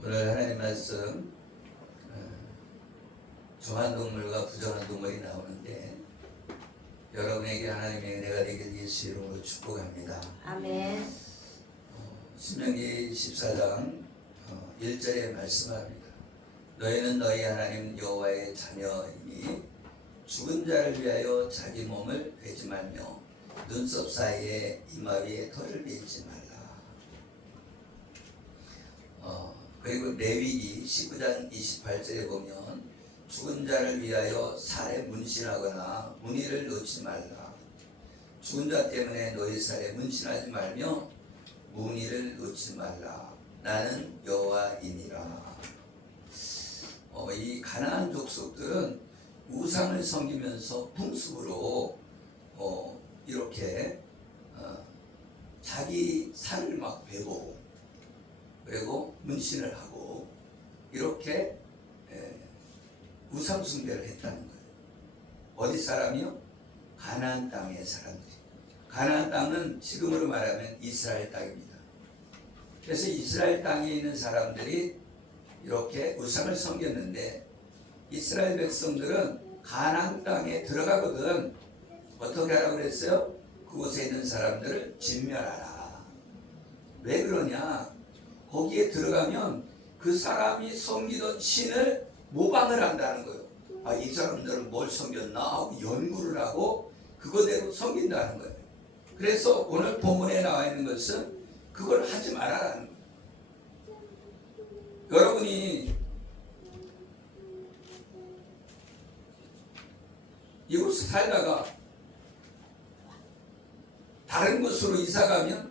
오늘 하나님 말씀 정한 동물과 부정한 동물이 나오는데 여러분에게 하나님의 은혜가 되길 예수 이름으로 축복합니다. 아멘. 신명기 14장 1절에 말씀합니다. 너희는 너희 하나님 여호와의 자녀이니 죽은 자를 위하여 자기 몸을 베지 말며 눈썹 사이에 이마 위에 털을 베지 말라. 그리고 레위기 19장 28절에 보면 죽은 자를 위하여 살에 문신하거나 무늬를 놓지 말라. 죽은 자 때문에 너희 살에 문신하지 말며 무늬를 놓지 말라. 나는 여호와이니라. 이 가나안 족속들은 우상을 섬기면서 풍습으로 이렇게 자기 살을 막 베고 그리고 문신을 하고 이렇게 우상 숭배를 했다는 거예요. 어디 사람이요? 가나안 땅의 사람들이. 가나안 땅은 지금으로 말하면 이스라엘 땅입니다. 그래서 이스라엘 땅에 있는 사람들이 이렇게 우상을 섬겼는데 이스라엘 백성들은 가나안 땅에 들어가거든 어떻게 하라고 그랬어요? 그곳에 있는 사람들을 진멸하라. 왜 그러냐? 거기에 들어가면 그 사람이 섬기던 신을 모방을 한다는 거예요. 아, 이 사람들은 뭘 섬겼나 하고 연구를 하고 그거대로 섬긴다는 거예요. 그래서 오늘 본문에 나와 있는 것은 그걸 하지 말아라는 거예요. 여러분이 이곳에 살다가 다른 곳으로 이사 가면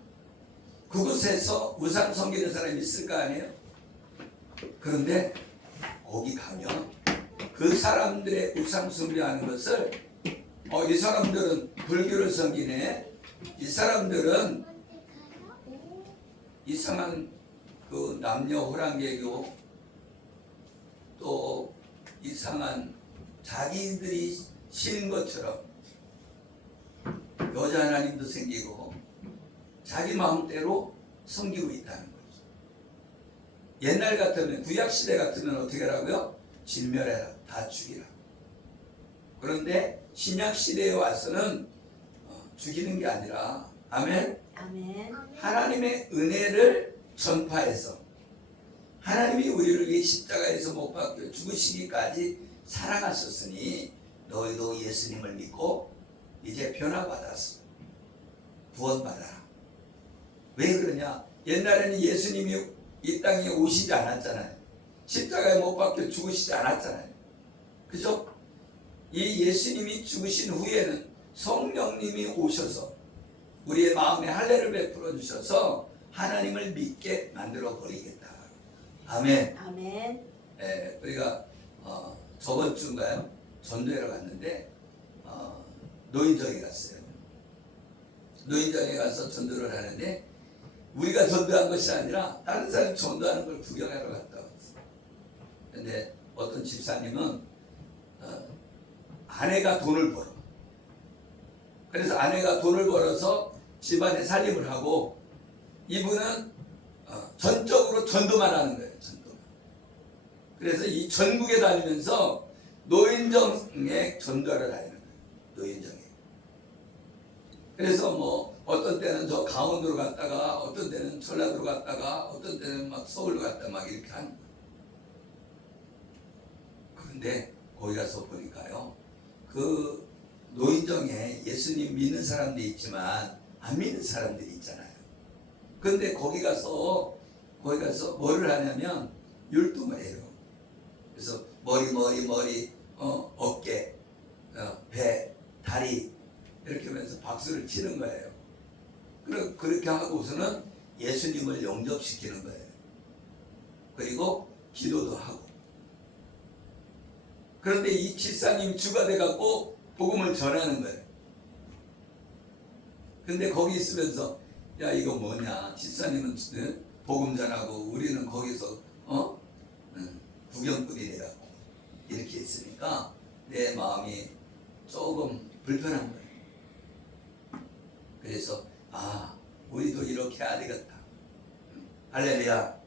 그곳에서 우상 섬기는 사람이 있을 거 아니에요? 그런데 거기 가면 그 사람들의 우상 숭배하는 것을 이 사람들은 불교를 섬기네, 이 사람들은 이상한 그 남녀 호랑개교, 또 이상한 자기들이 신인 것처럼 여자 하나님도 생기고 자기 마음대로 섬기고 있다는 거죠. 옛날 같으면, 구약시대 같으면 어떻게 하라고요? 진멸해라, 다 죽이라. 그런데 신약시대에 와서는 죽이는 게 아니라, 아멘? 아멘. 하나님의 은혜를 전파해서 하나님이 우리를 위해 십자가에서 못 박혀 죽으시기까지 사랑하셨으니 너희도 예수님을 믿고 이제 변화받았어. 구원받아라. 왜 그러냐? 옛날에는 예수님이 이 땅에 오시지 않았잖아요. 십자가에 못 박혀 죽으시지 않았잖아요. 그죠? 이 예수님이 죽으신 후에는 성령님이 오셔서 우리의 마음에 할례를 베풀어 주셔서 하나님을 믿게 만들어 버리겠다. 아멘. 아멘. 우리가 저번 주인가요? 전도회로 갔는데 노인정에 갔어요. 노인정에 가서 전도를 하는데 우리가 전도한 것이 아니라 다른 사람이 전도하는 걸 구경하러 갔다 왔어요. 근데 어떤 집사님은 아내가 돈을 벌어. 그래서 아내가 돈을 벌어서 집안에 살림을 하고 이분은 전적으로 전도만 하는 거예요. 전도만. 그래서 이 전국에 다니면서 노인정에 전도를 다니는 거예요. 노인정에. 그래서 뭐 어떤 때는 저 강원도로 갔다가 어떤 때는 전라도로 갔다가 어떤 때는 막 서울로 갔다 막 이렇게 하는 거예요. 그런데 거기 가서 보니까요, 그 노인정에 예수님 믿는 사람도 있지만 안 믿는 사람들이 있잖아요. 그런데 거기 가서 뭐를 하냐면 율동을 해요. 그래서 머리, 어깨, 배, 다리 이렇게 하면서 박수를 치는 거예요. 그렇게 하고서는 예수님을 영접시키는 거예요. 그리고 기도도 하고. 그런데 이 집사님이 주가 돼갖고 복음을 전하는 거예요. 근데 거기 있으면서 야 이거 뭐냐, 집사님은 복음 전하고 우리는 거기서 구경꾼이 돼갖고 이렇게 있으니까 내 마음이 조금 불편한 거예요. 그래서 우리도 이렇게 해야 되겠다. 할렐루야.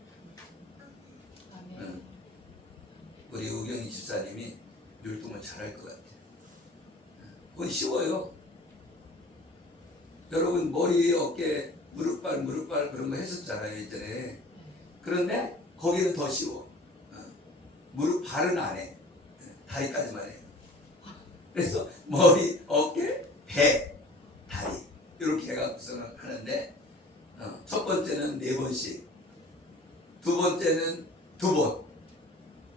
우리 우경희 집사님이 율동을 잘할 것 같아요. 그건 쉬워요. 여러분 머리, 어깨, 무릎발 그런 거 했었잖아요 예전에. 그런데 거기는 더 쉬워. 무릎, 발은 안 해. 다리까지만 해요. 그래서 머리, 어깨, 배, 다리 이렇게 해갖고서는 하는데 첫 번째는 4번씩, 두 번째는 2번,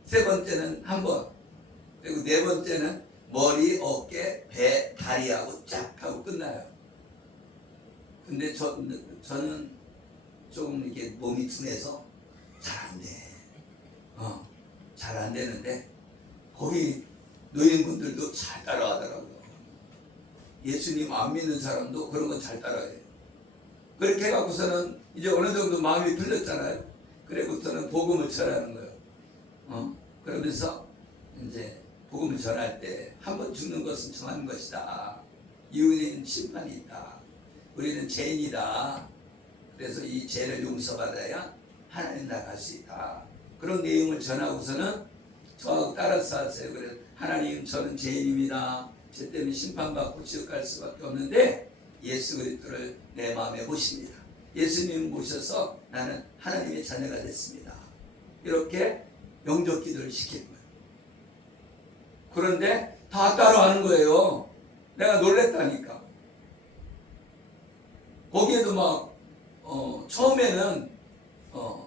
세 번째는 1번, 그리고 네 번째는 머리, 어깨, 배, 다리하고 쫙 하고 끝나요. 근데 저는 조금 이렇게 몸이 둔해서 잘 안 돼. 잘 안 되는데 거기 노인분들도 잘 따라하더라고요. 예수님 안 믿는 사람도 그런 건 잘 따라해요. 그렇게 해갖고서는 이제 어느 정도 마음이 풀렸잖아요. 그래부터는 복음을 전하는 거예요. 그러면서 이제 복음을 전할 때 한 번 죽는 것은 정한 것이다. 이후에는 심판이 있다. 우리는 죄인이다. 그래서 이 죄를 용서받아야 하나님 나갈 수 있다. 그런 내용을 전하고서는 저하고 따라서 하세요. 그래서 하나님, 저는 죄인입니다. 죄 때문에 심판받고 지옥 갈 수밖에 없는데 예수 그리스도를 내 마음에 모십니다. 예수님 모셔서 나는 하나님의 자녀가 됐습니다. 이렇게 영접 기도를 시키는 거예요. 그런데 다 따라하는 거예요. 내가 놀랬다니까. 거기에도 막 처음에는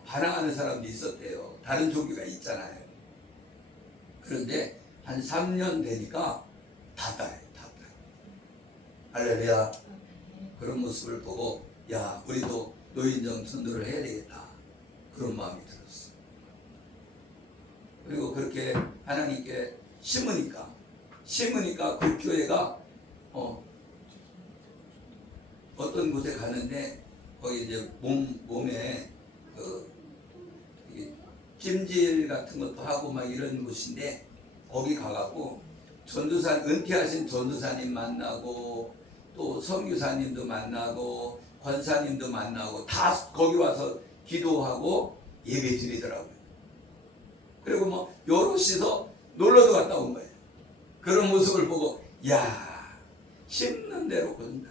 반항하는 사람도 있었대요. 다른 종교가 있잖아요. 그런데 한 3년 되니까 다 따라요. 할렐루야. 그런 모습을 보고 야, 우리도 노인정 전도를 해야 되겠다. 그런 마음이 들었어. 그리고 그렇게 하나님께 심으니까 그 교회가 어떤 곳에 가는데 거기 이제 몸에 찜질 같은 것도 하고 막 이런 곳인데 거기 가갖고 은퇴하신 전도사님 만나고 또 선교사님도 만나고 권사님도 만나고 다 거기 와서 기도하고 예배 드리더라고요. 그리고 뭐 여럿이서 놀러도 갔다 온 거예요. 그런 모습을 보고 야, 심는 대로 거둔다.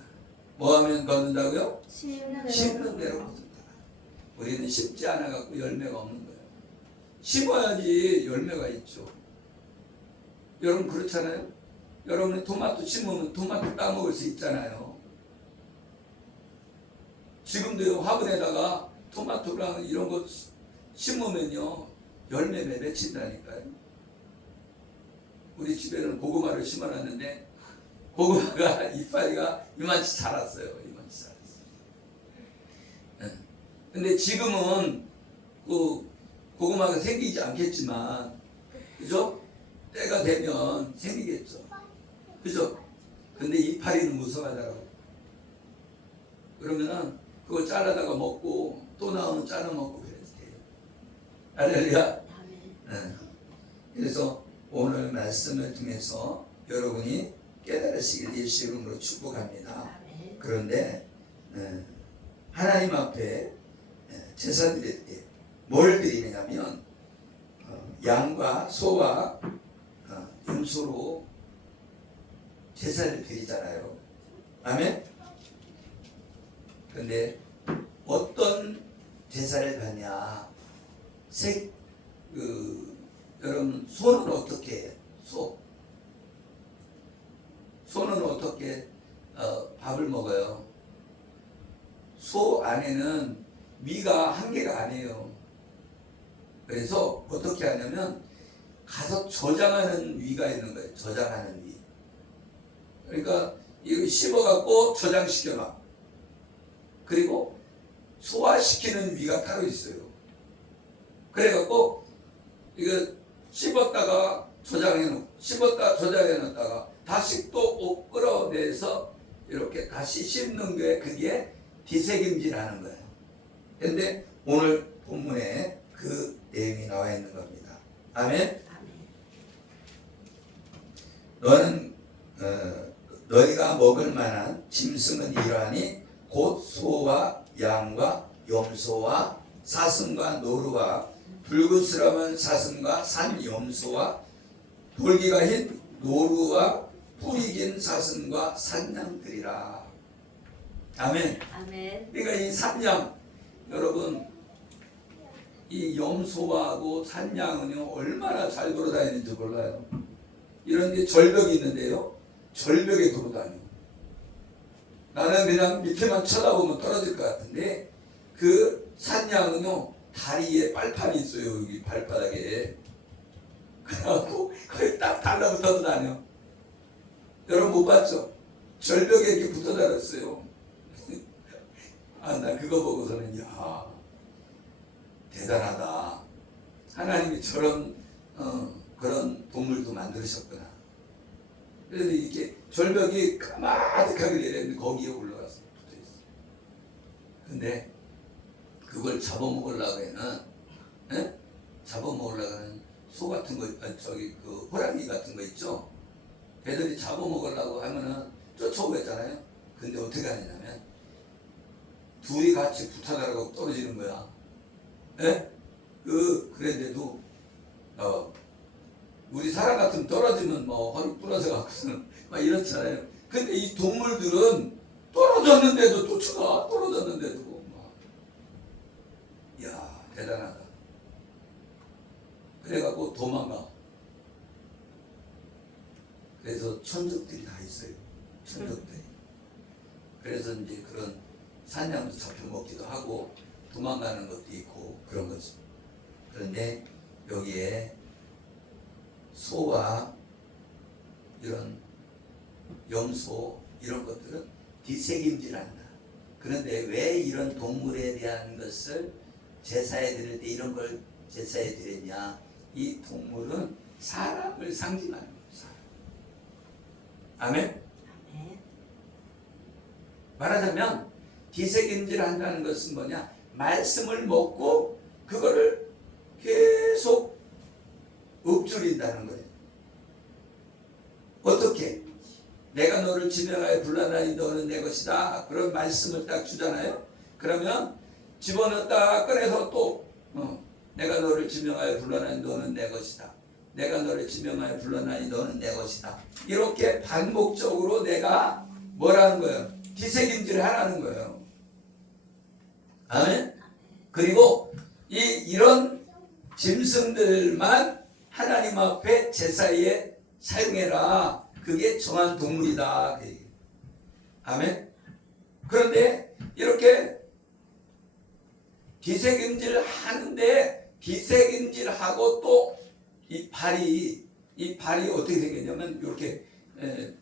뭐 하면 거둔다고요? 심는 대로 거둔다. 우리는 심지 않아 갖고 열매가 없는 거예요. 심어야지 열매가 있죠. 여러분 그렇잖아요. 여러분이 토마토 심으면 토마토 따먹을 수 있잖아요. 지금도 화분에다가 토마토랑 이런 거 심으면요 열매 맺힌다니까요. 우리 집에는 고구마를 심어놨는데 고구마가 이파리가 이만치 자랐어요. 근데 지금은 그 고구마가 생기지 않겠지만, 그죠? 때가 되면 생기겠죠. 그죠? 근데 이파리는 무서워하더라고요. 그러면은 그걸 잘라다가 먹고 또 나오면 잘라 먹고 그랬어요. 할렐루야. 그래서 오늘 말씀을 통해서 여러분이 깨달으시길 예수 이름으로 축복합니다. 그런데 하나님 앞에 제사 드릴 때 뭘 드리느냐면 양과 소와 염소로 제사를 드리잖아요. 아멘. 근데 어떤 제사를 받냐? 여러분 소는 어떻게 해요? 소는 어떻게 밥을 먹어요? 소 안에는 위가 한 개가 아니에요. 그래서 어떻게 하냐면 가서 저장하는 위가 있는 거예요. 저장하는 위. 그러니까 이거 씹어갖고 저장시켜놔. 그리고 소화시키는 위가 따로 있어요. 그래갖고 이거 씹었다가 저장해놨다가 다시 또 끌어내서 이렇게 다시 씹는 게 그게 뒤새김질하는 거예요. 그런데 오늘 본문에 그 내용이 나와 있는 겁니다. 아멘. 너는 너희가 먹을 만한 짐승은 이러하니 곧 소와 양과 염소와 사슴과 노루와 불그스름한 사슴과 산염소와 볼기가 흰 노루와 뿌리 긴 사슴과 산양들이라. 아멘. 아멘. 그러니까 이 산양, 여러분 이 염소하고 산양은요 얼마나 잘 돌아다니는지 몰라요. 이런 게 절벽이 있는데요, 절벽에 돌아다녀. 나는 그냥 밑에만 쳐다보면 떨어질 것 같은데 그 산양은요 다리에 빨판이 있어요. 여기 발바닥에. 그래갖고 거기 딱 달라붙어도 다녀. 여러분 못 봤죠? 절벽에 이렇게 붙어 다녔어요. 아, 나 그거 보고서는 야 대단하다. 하나님이 저런 그런 동물도 만드셨구나. 그래서 이렇게 절벽이 까마득하게 내렸는데 거기에 올라가서 붙어 있어. 근데 그걸 잡아먹으려고 해는, 예? 잡아먹으려고는 소 같은 거, 저기 그 호랑이 같은 거 있죠. 걔들이 잡아먹으려고 하면은 쫓아오겠잖아요. 근데 어떻게 하냐면 둘이 같이 붙어다라고 떨어지는 거야. 예? 그랬는데도 우리 사람 같으면 떨어지면 뭐 허리 부러져 갖고서는 막 이렇잖아요. 근데 이 동물들은 떨어졌는데도 쫓아가. 떨어졌는데도 막. 야 대단하다. 그래갖고 도망가. 그래서 천적들이 다 있어요. 천적들이. 그래서 이제 그런 사냥도 잡혀먹기도 하고 도망가는 것도 있고 그런 거죠. 그런데 여기에 소와 이런 염소 이런 것들은 뒤새김질한다. 그런데 왜 이런 동물에 대한 것을 제사에 드릴 때 이런 걸 제사에 드렸냐? 이 동물은 사람을 상징하는 거예요. 사람. 아멘? 아멘. 말하자면 뒤새김질 한다는 것은 뭐냐? 말씀을 먹고 그거를 계속 읊조린다는 거예요. 어떻게? 내가 너를 지명하여 불러나니 너는 내 것이다. 그런 말씀을 딱 주잖아요. 그러면 집어넣었다 꺼내서 또 내가 너를 지명하여 불러나니 너는 내 것이다. 내가 너를 지명하여 불러나니 너는 내 것이다. 이렇게 반복적으로 내가 뭐라는 거예요? 뒤새김질을 하라는 거예요. 아멘? 그리고 이런 짐승들만 하나님 앞에 제사에 사용해라. 그게 정한 동물이다. 아멘? 그런데 이렇게 뒤새김질 하는데 뒤새김질하고 또 이 발이 어떻게 생겼냐면 이렇게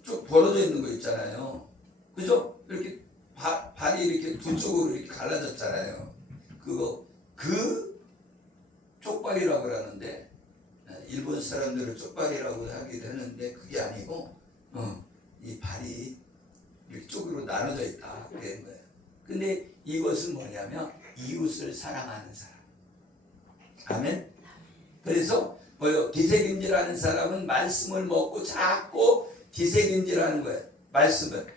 쭉 벌어져 있는 거 있잖아요. 그죠? 이렇게 발이 이렇게 두 쪽으로 이렇게 갈라졌잖아요. 그 쪽발이라고 그러는데 일본 사람들은 쪽발이라고 하기도 했는데 그게 아니고 이 발이 이쪽으로 나눠져 있다 그런 거예요. 근데 이것은 뭐냐면 이웃을 사랑하는 사람. 아멘. 그래서 뭐요? 뒤새김질하는 사람은 말씀을 먹고 자꾸 뒤새김질하는 거예요. 말씀을.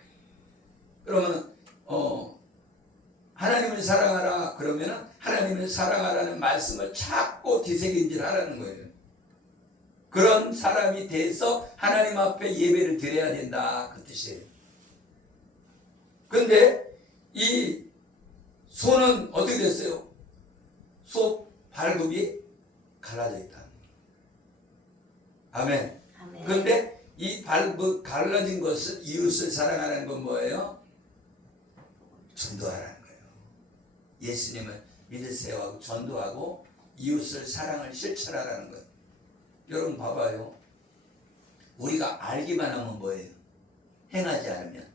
그러면은 하나님을 사랑하라 그러면은 하나님을 사랑하라는 말씀을 자꾸 뒤새김질하라는 거예요. 그런 사람이 돼서 하나님 앞에 예배를 드려야 된다 그 뜻이에요. 근데 이 소는 어떻게 됐어요? 소 발굽이 갈라져 있다. 아멘. 아멘. 그런데 이 발굽 갈라진 것은 이웃을 사랑하는 건 뭐예요? 전도하라는 거예요. 예수님을 믿으세요 하고 전도하고 이웃을 사랑을 실천하라는 거예요. 여러분 봐봐요. 우리가 알기만 하면 뭐예요? 행하지 않으면.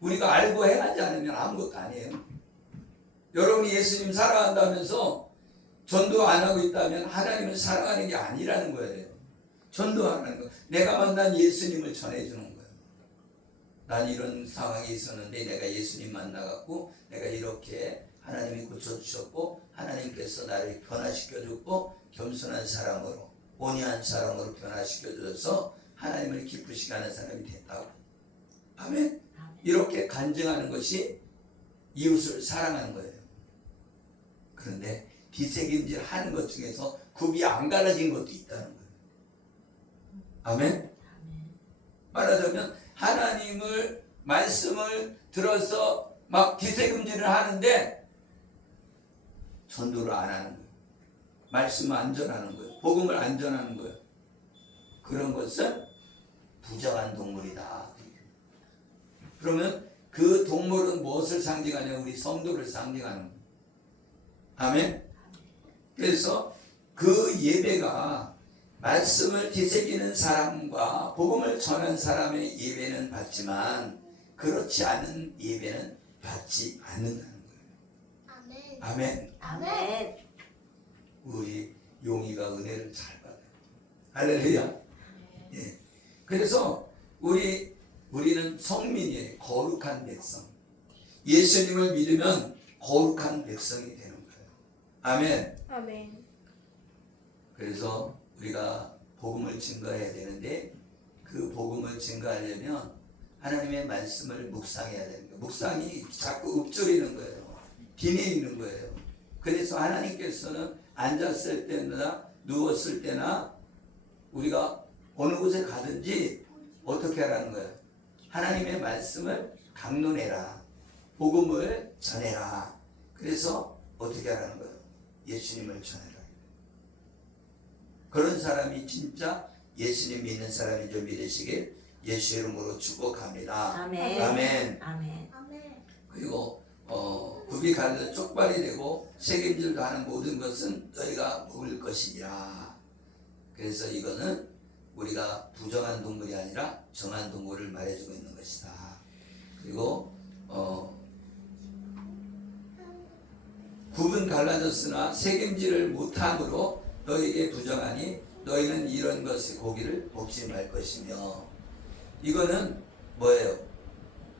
우리가 알고 행하지 않으면 아무것도 아니에요. 여러분이 예수님 사랑한다면서 전도 안 하고 있다면 하나님을 사랑하는 게 아니라는 거예요. 전도하는 거. 내가 만난 예수님을 전해주는 거예요. 난 이런 상황이 있었는데 내가 예수님 만나갖고 내가 이렇게 하나님이 고쳐주셨고 하나님께서 나를 변화시켜줬고 겸손한 사람으로 온유한 사람으로 변화시켜줘서 하나님을 기쁘시게 하는 사람이 됐다고. 아멘. 이렇게 간증하는 것이 이웃을 사랑하는 거예요. 그런데 뒤새김질 하는 것 중에서 굽이 안 갈라진 것도 있다는 거예요. 아멘? 말하자면 하나님을 말씀을 들어서 막 뒤새김질을 하는데 전도를 안 하는 거예요. 말씀을 안 전하는 거예요. 복음을 안 전하는 거예요. 그런 것은 부정한 동물이다. 그러면 그 동물은 무엇을 상징하냐? 우리 성도를 상징하는 거예요. 아멘? 그래서 그 예배가 말씀을 뒤새기는 사람과 복음을 전하는 사람의 예배는 받지만 그렇지 않은 예배는 받지 않는다는 거예요. 아멘. 아멘. 우리 용이가 은혜를 잘 받아요. 할렐루야. 예. 그래서 우리는 성민이에요. 거룩한 백성. 예수님을 믿으면 거룩한 백성이 되는 거예요. 아멘. 아멘. 그래서 우리가 복음을 증거해야 되는데 그 복음을 증거하려면 하나님의 말씀을 묵상해야 되는 거예요. 묵상이 자꾸 읊조리는 거예요. 비내리는 거예요. 그래서 하나님께서는 앉았을 때나 누웠을 때나 우리가 어느 곳에 가든지 어떻게 하라는 거예요? 하나님의 말씀을 강론해라. 복음을 전해라. 그래서 어떻게 하라는 거예요? 예수님을 전해라. 그런 사람이 진짜 예수님 믿는 사람인 줄 믿으시길 예수 이름으로 축복합니다. 아멘. 아멘. 아멘. 그리고 굽이 갈려 쪽발이 되고 새김질도 하는 모든 것은 너희가 먹을 것이니라. 그래서 이거는 우리가 부정한 동물이 아니라 정한 동물을 말해주고 있는 것이다. 그리고 굽은 갈라졌으나 새김질을 못함으로 너에게 부정하니 너희는 이런 것의 고기를 먹지 말 것이며. 이거는 뭐예요?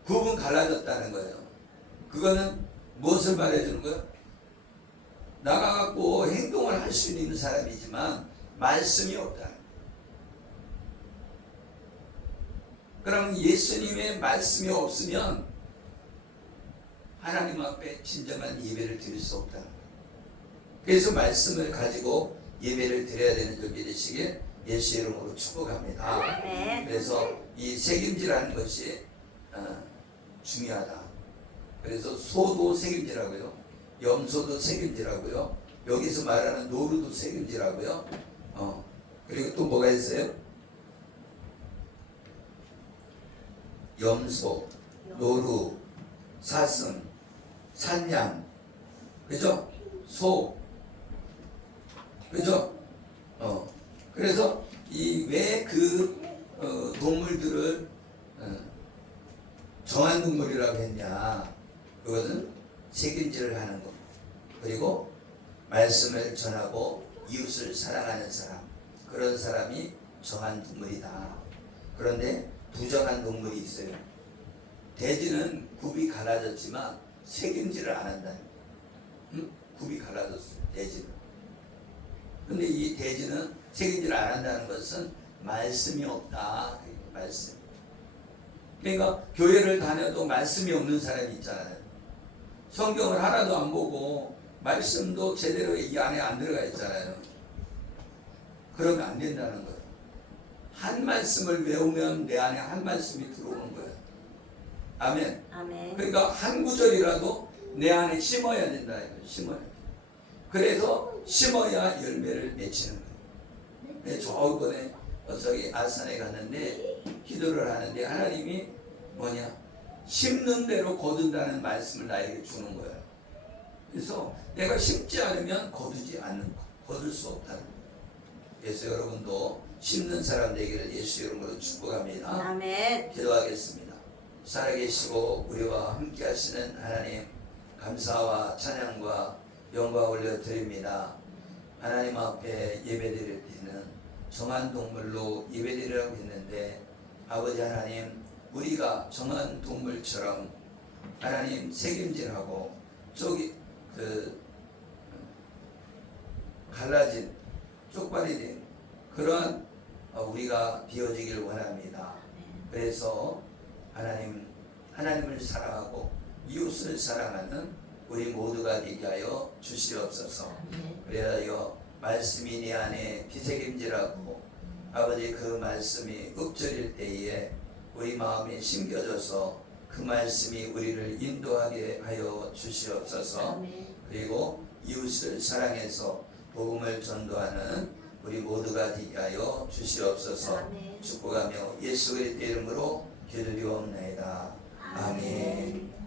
굽은 갈라졌다는 거예요. 그거는 무엇을 말해주는 거예요? 나가갖고 행동을 할 수 있는 사람이지만 말씀이 없다. 그럼 예수님의 말씀이 없으면 하나님 앞에 진정한 예배를 드릴 수 없다. 그래서 말씀을 가지고 예배를 드려야 되는 줄 믿으시길 예수 이름으로 축복합니다. 아멘. 그래서 이 새김질하는 것이 중요하다. 그래서 소도 새김질하고요, 염소도 새김질하고요, 여기서 말하는 노루도 새김질하고요. 그리고 또 뭐가 있어요? 염소, 노루, 사슴, 산양, 그죠? 소, 그죠? 그래서 이 왜 그 동물들을 정한 동물이라고 했냐? 그것은 새김질을 하는 것, 그리고 말씀을 전하고 이웃을 사랑하는 사람, 그런 사람이 정한 동물이다. 그런데 부정한 동물이 있어요. 돼지는 굽이 갈라졌지만 새김질을 안 한다. 응? 굽이 갈라졌어요. 돼지는. 근데 이 돼지는 새김질을 안 한다는 것은 말씀이 없다. 말씀. 그러니까 교회를 다녀도 말씀이 없는 사람이 있잖아요. 성경을 하나도 안 보고 말씀도 제대로 이 안에 안 들어가 있잖아요. 그러면 안 된다는 거예요. 한 말씀을 외우면 내 안에 한 말씀이 들어오는 거예요. 아멘. 아멘. 그러니까 한 구절이라도 내 안에 심어야 된다. 심어야 돼. 그래서 심어야 열매를 맺히는 거예요. 네, 저번에 저기 아산에 갔는데 기도를 하는데 하나님이 뭐냐? 심는 대로 거둔다는 말씀을 나에게 주는 거예요. 그래서 내가 심지 않으면 거둘 수 없다는 거예요. 그래서 여러분도 심는 사람 되기를 예수 이름으로 축복합니다. 아멘. 기도하겠습니다. 살아계시고 우리와 함께 하시는 하나님, 감사와 찬양과 영광 올려드립니다. 하나님 앞에 예배드릴 때는 정한 동물로 예배드리라고 했는데 아버지 하나님, 우리가 정한 동물처럼 하나님 책임질하고 갈라진 쪽발이 된 그러한 우리가 되어지길 원합니다. 그래서 하나님을 사랑하고 이웃을 사랑하는 우리 모두가 되게 하여 주시옵소서. 아멘. 그래야 말씀이 내 안에 기색임질하고 아버지 그 말씀이 읊조릴 때에 우리 마음에 심겨져서 그 말씀이 우리를 인도하게 하여 주시옵소서. 아멘. 그리고 이웃을 사랑해서 복음을 전도하는 우리 모두가 되게 하여 주시옵소서. 아멘. 축복하며 예수 그리스도의 이름으로 기도드리옵나이다. 아멘.